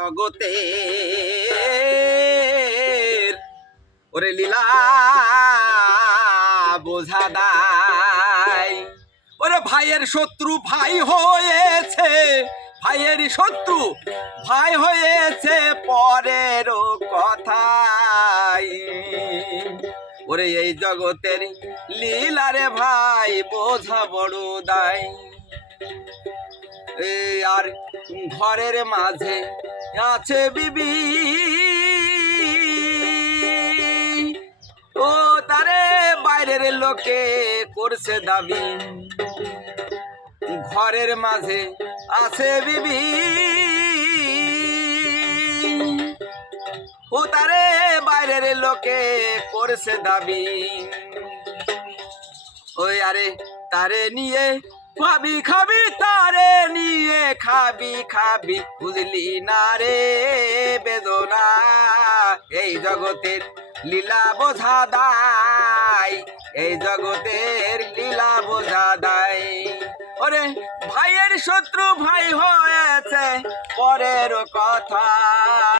জগতে ওরে লীলা বোঝা দায়। ওরে ভাইয়ের শত্রু ভাই হয়েছে, ভাইয়ের শত্রু ভাই হয়েছে পরের কথাই। ওরে এই জগতের লীলারে ভাই বোঝা বড় দায়। আর ঘরের মাঝে আছে বিবি, ও তারে বাইরের লোকে করছে দাবি। ঘরের মাঝে আছে বিবি, ও তারে বাইরের লোকে করছে দাবি। ওই আরে তারে নিয়ে খাবি খাবি, তারে নিয়ে খাবি খাবি, বুঝলি না রে বেদনা। এই জগতের লীলা বোঝা দায়, এই জগতের লীলা বোঝা দায়। ওরে ভাইয়ের শত্রু ভাই হয়েছে পরের কথা।